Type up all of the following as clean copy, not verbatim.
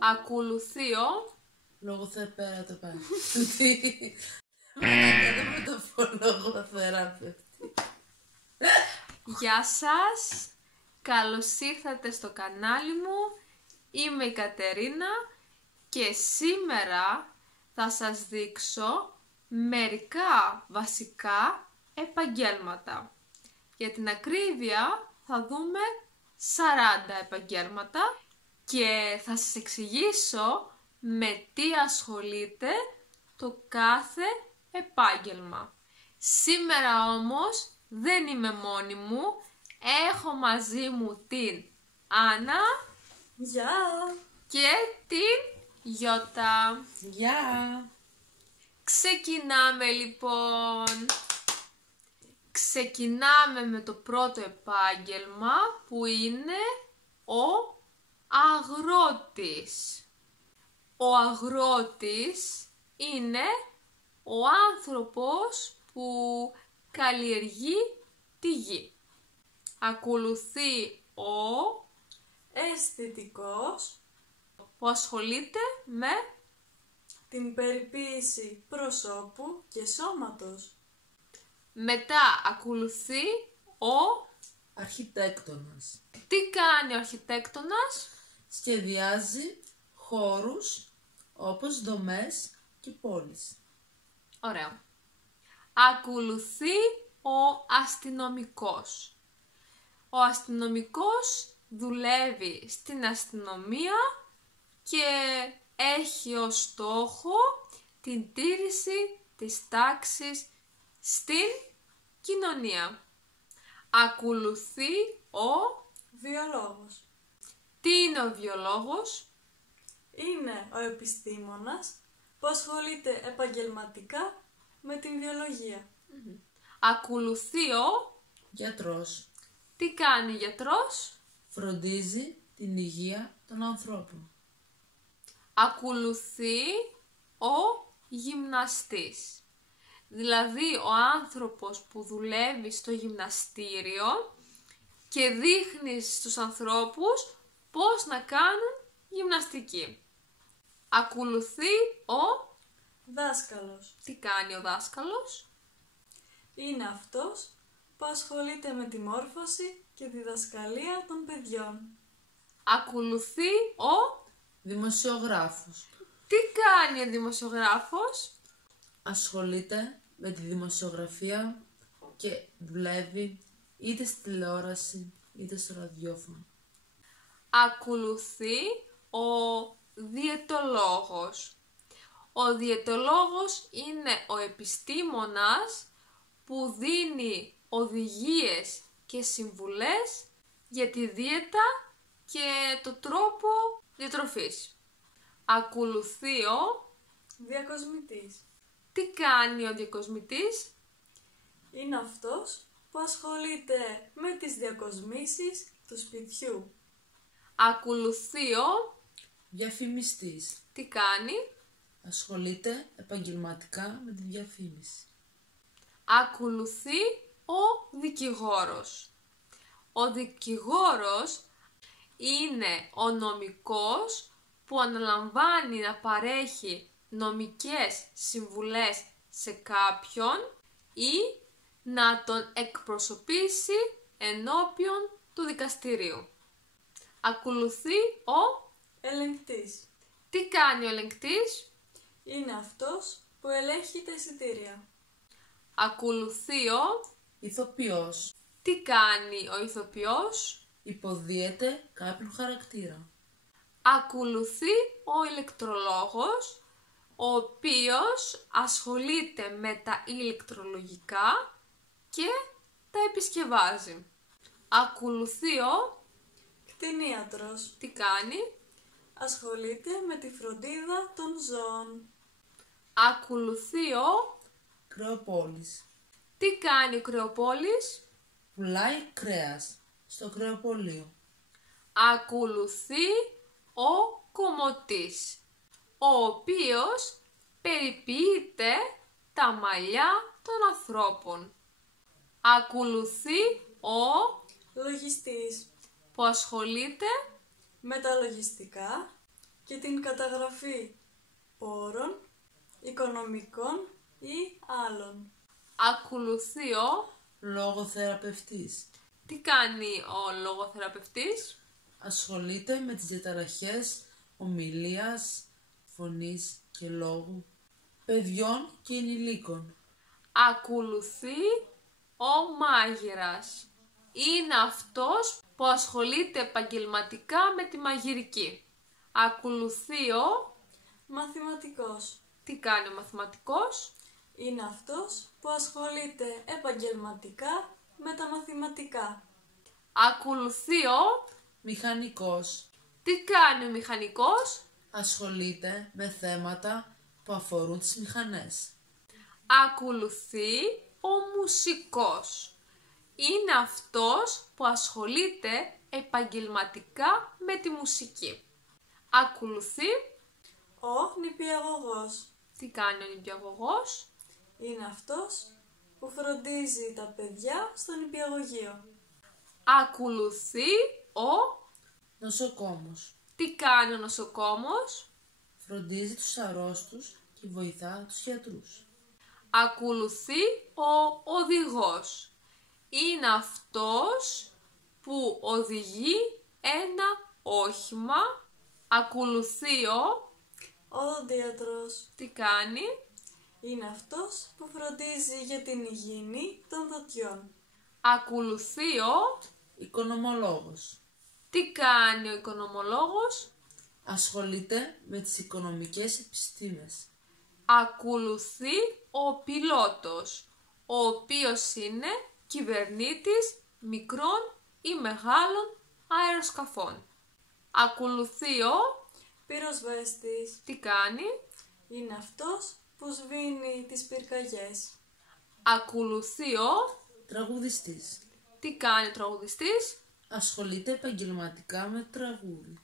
Ακολουθεί ο... Λογοθεραπεύτη. Δεν με το πω λογοθεραπεύτη. Γεια σας, καλώς ήρθατε στο κανάλι μου, είμαι η Κατερίνα και σήμερα θα σας δείξω μερικά βασικά επαγγέλματα. Για την ακρίβεια θα δούμε 40 επαγγέλματα και θα σας εξηγήσω με τι ασχολείται το κάθε επάγγελμα. Σήμερα όμως δεν είμαι μόνη μου, έχω μαζί μου την Άννα Γεια! και την Γιώτα. Γεια! Ξεκινάμε λοιπόν. Ξεκινάμε με το πρώτο επάγγελμα που είναι ο αγρότης. Ο αγρότης είναι ο άνθρωπος που καλλιεργεί τη γη. Ακολουθεί ο Αισθητικός, που ασχολείται με την περιποίηση προσώπου και σώματος. μετά ακολουθεί ο Αρχιτέκτονας. τι κάνει ο αρχιτέκτονας? Σχεδιάζει χώρους όπως δομές και πόλεις. Ωραίο. Ακολουθεί ο αστυνομικός. Ο αστυνομικός δουλεύει στην αστυνομία και έχει ως στόχο την τήρηση της τάξης στην κοινωνία. Ακολουθεί ο... Βιολόγος. Τι είναι ο βιολόγος? Είναι ο επιστήμονας που ασχολείται επαγγελματικά με την βιολογία. Ακολουθεί ο... Γιατρός. Τι κάνει ο γιατρός? Φροντίζει την υγεία των ανθρώπων. Ακολουθεί ο γυμναστής. Δηλαδή ο άνθρωπος που δουλεύει στο γυμναστήριο και δείχνει στους ανθρώπους πώς να κάνουν γυμναστική. Ακολουθεί ο... Δάσκαλος. Τι κάνει ο δάσκαλος? Είναι αυτός που ασχολείται με τη μόρφωση και διδασκαλία των παιδιών. Ακολουθεί ο... Δημοσιογράφος. Τι κάνει ο δημοσιογράφος? Ασχολείται με τη δημοσιογραφία και δουλεύει είτε στη τηλεόραση είτε στο ραδιόφωνο. Ακολουθεί ο διαιτολόγος. Ο διαιτολόγος είναι ο επιστήμονας που δίνει οδηγίες και συμβουλές για τη δίαιτα και το τρόπο διατροφής. Ακολουθεί ο... Διακοσμητής. Τι κάνει ο διακοσμητής? Είναι αυτός που ασχολείται με τις διακοσμήσεις του σπιτιού. Ακολουθεί ο... Διαφημιστής. Τι κάνει? Ασχολείται επαγγελματικά με τη διαφήμιση. Ακολουθεί ο δικηγόρος. Ο δικηγόρος είναι ο νομικός που αναλαμβάνει να παρέχει νομικές συμβουλές σε κάποιον ή να τον εκπροσωπήσει ενώπιον του δικαστηρίου. Ακολουθεί ο... Ελεγκτής. Τι κάνει ο ελεγκτής? Είναι αυτός που ελέγχει τα εισιτήρια. Ακολουθεί ο... Ηθοποιός. Τι κάνει ο ηθοποιός? Υποδίεται κάποιον χαρακτήρα. Ακολουθεί ο ηλεκτρολόγος, ο οποίος ασχολείται με τα ηλεκτρολογικά και τα επισκευάζει. Ακολουθεί ο... Κτηνίατρος. Τι κάνει? Ασχολείται με τη φροντίδα των ζώων. Ακολουθεί ο... Κρεοπόλης. Τι κάνει ο κρεοπόλης? Πουλάει κρέας στο κρεοπωλείο. Ακολουθεί ο κομμωτής, ο οποίος περιποιείται τα μαλλιά των ανθρώπων. Ακολουθεί ο Λογιστής. που ασχολείται Με τα λογιστικά και την καταγραφή πόρων, οικονομικών ή άλλων. Ακολουθεί ο... Λογοθεραπευτής. Τι κάνει ο λογοθεραπευτής? Ασχολείται με τις διαταραχές ομιλίας, φωνής και λόγου, παιδιών και ενηλίκων. Ακολουθεί ο μάγειρας. Είναι αυτός που ασχολείται επαγγελματικά με τη μαγειρική. Ακολουθεί ο... Μαθηματικός. Τι κάνει ο μαθηματικός? Είναι αυτός που ασχολείται επαγγελματικά με τα μαθηματικά. Ακολουθεί ο... Μηχανικός. Τι κάνει ο μηχανικός? Ασχολείται με θέματα που αφορούν τις μηχανές. Ακολουθεί ο μουσικός. Είναι αυτός που ασχολείται επαγγελματικά με τη μουσική. Ακολουθεί... Ο νηπιαγωγός. Τι κάνει ο νηπιαγωγός? Είναι αυτός που φροντίζει τα παιδιά στο νηπιαγωγείο. Ακολουθεί ο... Νοσοκόμος. Τι κάνει ο νοσοκόμος? Φροντίζει τους αρρώστους και βοηθά τους γιατρούς. Ακολουθεί ο οδηγός. Είναι αυτός που οδηγεί ένα όχημα. Ακολουθεί ο... Οδοντίατρος. Τι κάνει? Είναι αυτός που φροντίζει για την υγιεινή των δοντιών. Ακολουθεί ο... Οικονομολόγος. Τι κάνει ο οικονομολόγος? Ασχολείται με τις οικονομικές επιστήμες. Ακολουθεί ο πιλότος, ο οποίος είναι κυβερνήτης μικρών ή μεγάλων αεροσκαφών. Ακολουθεί ο... Πυροσβέστης. Τι κάνει? Είναι αυτός που σβήνει τις πυρκαγιές. Ακολουθεί ο... Τραγουδιστής. Τι κάνει ο τραγουδιστής? Ασχολείται επαγγελματικά με τραγούδι.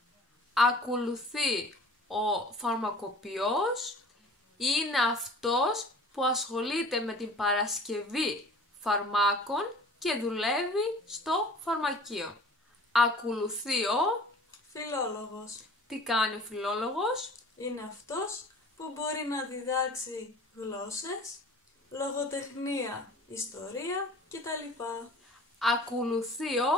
Ακολουθεί ο φαρμακοποιός. Είναι αυτός που ασχολείται με την παρασκευή φαρμάκων και δουλεύει στο φαρμακείο. Ακολουθεί ο... Φιλόλογος. Τι κάνει ο φιλόλογος? Είναι αυτός που μπορεί να διδάξει γλώσσες, λογοτεχνία, ιστορία κτλ. Ακολουθεί ο...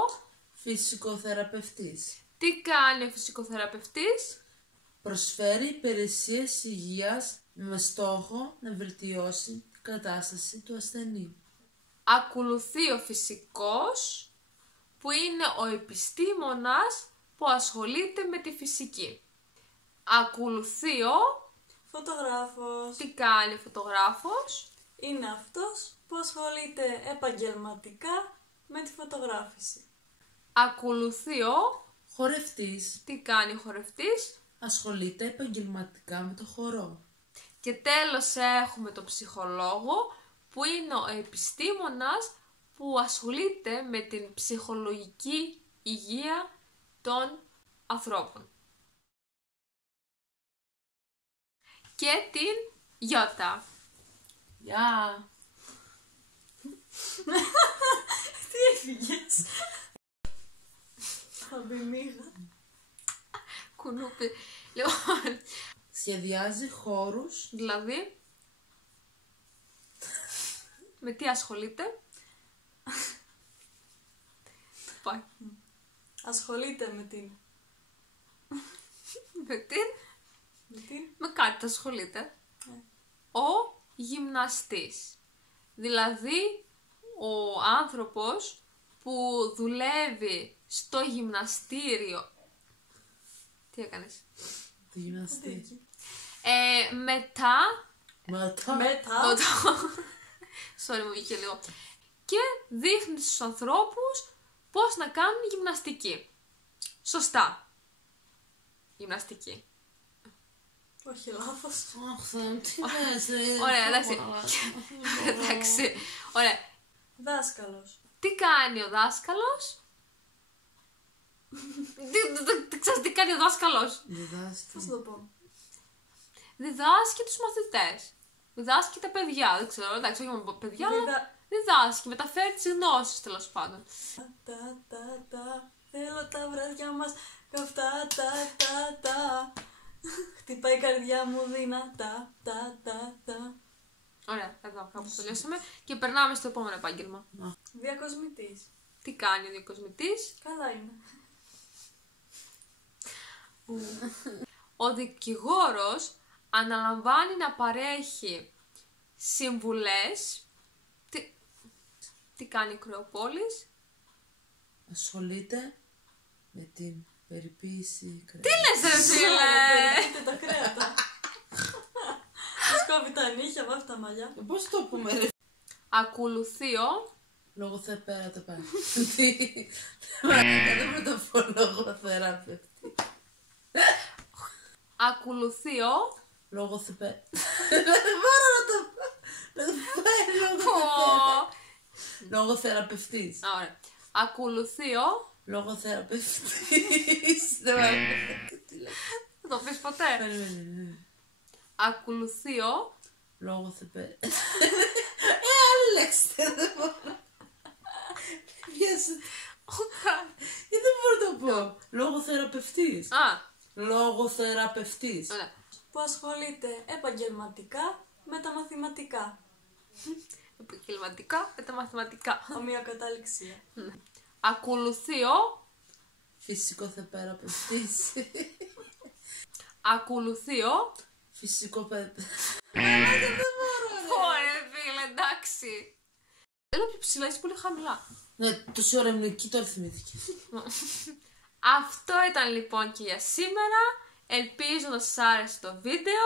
Φυσικοθεραπευτής. Τι κάνει ο φυσικοθεραπευτής? Προσφέρει υπηρεσίες υγείας με στόχο να βελτιώσει την κατάσταση του ασθενή. Ακολουθεί ο φυσικός, που είναι ο επιστήμονας που ασχολείται με τη φυσική. Ακολουθεί ο... Φωτογράφος. Τι κάνει ο φωτογράφος? Είναι αυτός που ασχολείται επαγγελματικά με τη φωτογράφηση. Ακολουθεί ο... Χορευτής. Τι κάνει ο χορευτής? Ασχολείται επαγγελματικά με το χορό. Και τέλος έχουμε τον ψυχολόγο, που είναι ο επιστήμονας που ασχολείται με την ψυχολογική υγεία των ανθρώπων. Και την Ιώτα. Γεια! Τι έφυγες? Θα μπει μίγα. Κουνούπι. Λοιπόν, Σχεδιάζει χώρους. δηλαδή, με τι ασχολείται? Πάει. Ασχολείται με την... Με την... Με την... Με κάτι ασχολείται. Ο γυμναστής. Δηλαδή, ο άνθρωπος που δουλεύει στο γυμναστήριο. Τι έκανες? Τη γυμναστή. Μετά... Μετά. Sorry, μου βγήκε λίγο. Και δείχνει στους ανθρώπους πώς να κάνουν γυμναστική. Σωστά. Γυμναστική. Όχι λάθος. Αχ, Θεέ μου, τι λες, ρε. Ωραία, εντάξει. Εντάξει. Ωραία. Δάσκαλος. Τι κάνει ο δάσκαλος? Δεν ξέρεις τι κάνει ο δάσκαλος? Διδάσκει. Πώς θα το πω. Διδάσκει τους μαθητές. Διδάσκει τα παιδιά. Δεν ξέρω, εντάξει, όχι μόνο παιδιά, αλλά διδάσκει. Μεταφέρει τις γνώσεις, τέλος πάντων. Θέλω τα βράδια μας καυτά, τα. Χτυπάει η καρδιά μου δυνατά. Τα. Ωραία, εδώ κάπου τελειώσαμε. Και περνάμε στο επόμενο επάγγελμα. Διακοσμητής. Τι κάνει ο διακοσμητής? Καλά είναι. Ο δικηγόρος αναλαμβάνει να παρέχει συμβουλές. Τι κάνει η Κρεοπόλης? Ασχολείται με την περιποίηση κρέατος. Τι λες ρε φίλε! Περιποιείται τα κρέατα. Τους κόβει τα νύχια, βάφει τα μαλλιά. Πώς το πούμε ρε? Ακολουθεί ο... Λογοθεραπεύτη. Δεν με το πω λογοθεραπεύτη. Ακολουθεί ο... Λογοθεραπεύτη. Δεν μπορώ να το πω. Λογοθεραπευτής. Ωραία. Ακολουθεί ο... Λογοθεραπευτής. Δεν το πεις ποτέ. Ακολουθεί ο... Λογοθεραπευτής. Άλεξτε, δεν μπορώ. Πιάσετε. Γιατί δεν μπορώ να το πω. Λογοθεραπευτής. Λογοθεραπευτής. Ωραία. Που ασχολείται επαγγελματικά με τα μαθηματικά. Επαγγελματικά με τα μαθηματικά. Ομοιοκατάληξία. Ακολουθεί ο... Φυσικοθεραπευτής. Ακολουθεί ο... Φυσικοπαίδευτης. Ωραία φίλε, εντάξει. Έλα πιο ψηλά, είσαι πολύ χαμηλά. Ναι, τόση ώρα ήμουν εκεί, τώρα θυμήθηκε. Αυτό ήταν λοιπόν και για σήμερα. Ελπίζω να σας άρεσε το βίντεο.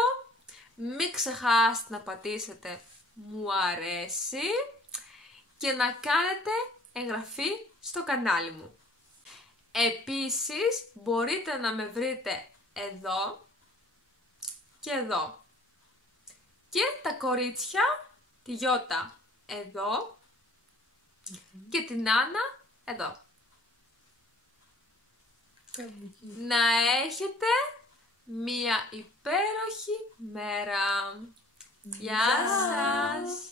Μην ξεχάσετε να πατήσετε μου αρέσει και να κάνετε εγγραφή στο κανάλι μου. Επίσης μπορείτε να με βρείτε εδώ και εδώ. Και τα κορίτσια, τη Γιώτα εδώ και την Άννα εδώ. Να έχετε μία υπέροχη μέρα. Γεια σας!